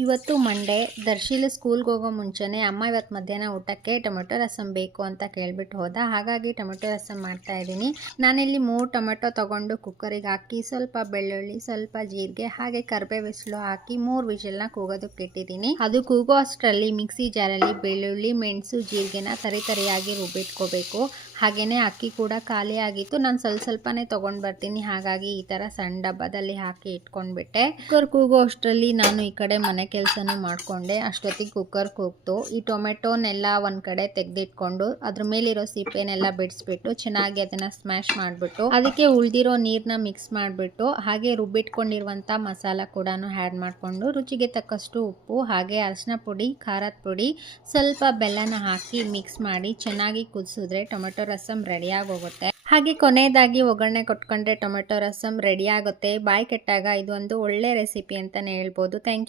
ಇವತ್ತು ಮಂಡೇ. ದರ್ಶಿಲು ಸ್ಕೂಲ್ಗೆ ಹೋಗೋ ಮುಂಚೆನೇ ಅಮ್ಮ ಇವತ್ತು ಮಧ್ಯಾಹ್ನ ಊಟಕ್ಕೆ ಟೊಮೆಟೊ ರಸಮ್ ಬೇಕು ಅಂತ ಕೇಳ್ಬಿಟ್ಟು ಹೋದ. ಹಾಗಾಗಿ ಟೊಮೆಟೊ ರಸಮ್ ಮಾಡ್ತಾ ಇದ್ದೀನಿ. ನಾನಿಲ್ಲಿ 3 ಟೊಮೆಟೊ ತೊಗೊಂಡು ಕುಕ್ಕರಿಗೆ ಹಾಕಿ ಸ್ವಲ್ಪ ಬೆಳ್ಳುಳ್ಳಿ, ಸ್ವಲ್ಪ ಜೀರಿಗೆ ಹಾಗೆ ಕರಿಬೇವಿಸಲು ಹಾಕಿ 3 ವಿಷಲ್ನ ಕೂಗೋದಕ್ಕೆ ಇಟ್ಟಿದ್ದೀನಿ. ಅದು ಕೂಗೋ ಅಷ್ಟರಲ್ಲಿ ಮಿಕ್ಸಿ ಜಾರಲ್ಲಿ ಬೆಳ್ಳುಳ್ಳಿ, ಮೆಣಸು, ಜೀರಿಗೆನ ತರಿಯಾಗಿ ರುಬ್ಬಿಟ್ಕೋಬೇಕು. ಹಾಗೆಯೇ ಅಕ್ಕಿ ಕೂಡ ಖಾಲಿ ಆಗಿತ್ತು. ನಾನು ಸ್ವಲ್ಪನೇ ತೊಗೊಂಡು ಬರ್ತೀನಿ, ಹಾಗಾಗಿ ಈ ಥರ ಸಣ್ಣ ಡಬ್ಬದಲ್ಲಿ ಹಾಕಿ ಇಟ್ಕೊಂಡ್ಬಿಟ್ಟೆ. ಕುಕ್ಕರ್ ಕೂಗೋ ಅಷ್ಟರಲ್ಲಿ ನಾನು ಈ ಕಡೆ ಮನೆ ಕೆಲಸನೂ ಮಾಡಿಕೊಂಡೆ. ಅಷ್ಟೊತ್ತಿಗೆ ಕುಕ್ಕರ್ ಕೂಗ್ತು. ಈ ಟೊಮೆಟೊನೆಲ್ಲ ಒಂದು ಕಡೆ ತೆಗೆದಿಟ್ಕೊಂಡು ಅದ್ರ ಮೇಲಿರೋ ಸಿಪ್ಪೆನೆಲ್ಲ ಬಿಡಿಸ್ಬಿಟ್ಟು ಚೆನ್ನಾಗಿ ಅದನ್ನು ಸ್ಮ್ಯಾಶ್ ಮಾಡಿಬಿಟ್ಟು ಅದಕ್ಕೆ ಉಳಿದಿರೋ ನೀರನ್ನ ಮಿಕ್ಸ್ ಮಾಡಿಬಿಟ್ಟು ಹಾಗೆ ರುಬ್ಬಿಟ್ಕೊಂಡಿರುವಂಥ ಮಸಾಲ ಕೂಡ ಆ್ಯಡ್ ಮಾಡಿಕೊಂಡು ರುಚಿಗೆ ತಕ್ಕಷ್ಟು ಉಪ್ಪು ಹಾಗೆ ಅರಿಶಿನ ಪುಡಿ, ಖಾರದ ಪುಡಿ, ಸ್ವಲ್ಪ ಬೆಲ್ಲನ ಹಾಕಿ ಮಿಕ್ಸ್ ಮಾಡಿ ಚೆನ್ನಾಗಿ ಕುದಿಸಿದ್ರೆ ಟೊಮೆಟೊ ರಸಮ್ ರೆಡಿಯಾಗಿ ಹೋಗುತ್ತೆ. ಹಾಗೆ ಕೊನೆಯದಾಗಿ ಒಗ್ಗರಣೆ ಕೊಟ್ಕೊಂಡ್ರೆ ಟೊಮೆಟೊ ರಸಮ್ ರೆಡಿ ಆಗುತ್ತೆ. ಬಾಯಿ ಕೆಟ್ಟಾಗ ಇದೊಂದು ಒಳ್ಳೆ ರೆಸಿಪಿ ಅಂತಲೇ ಹೇಳ್ಬೋದು. Thank you.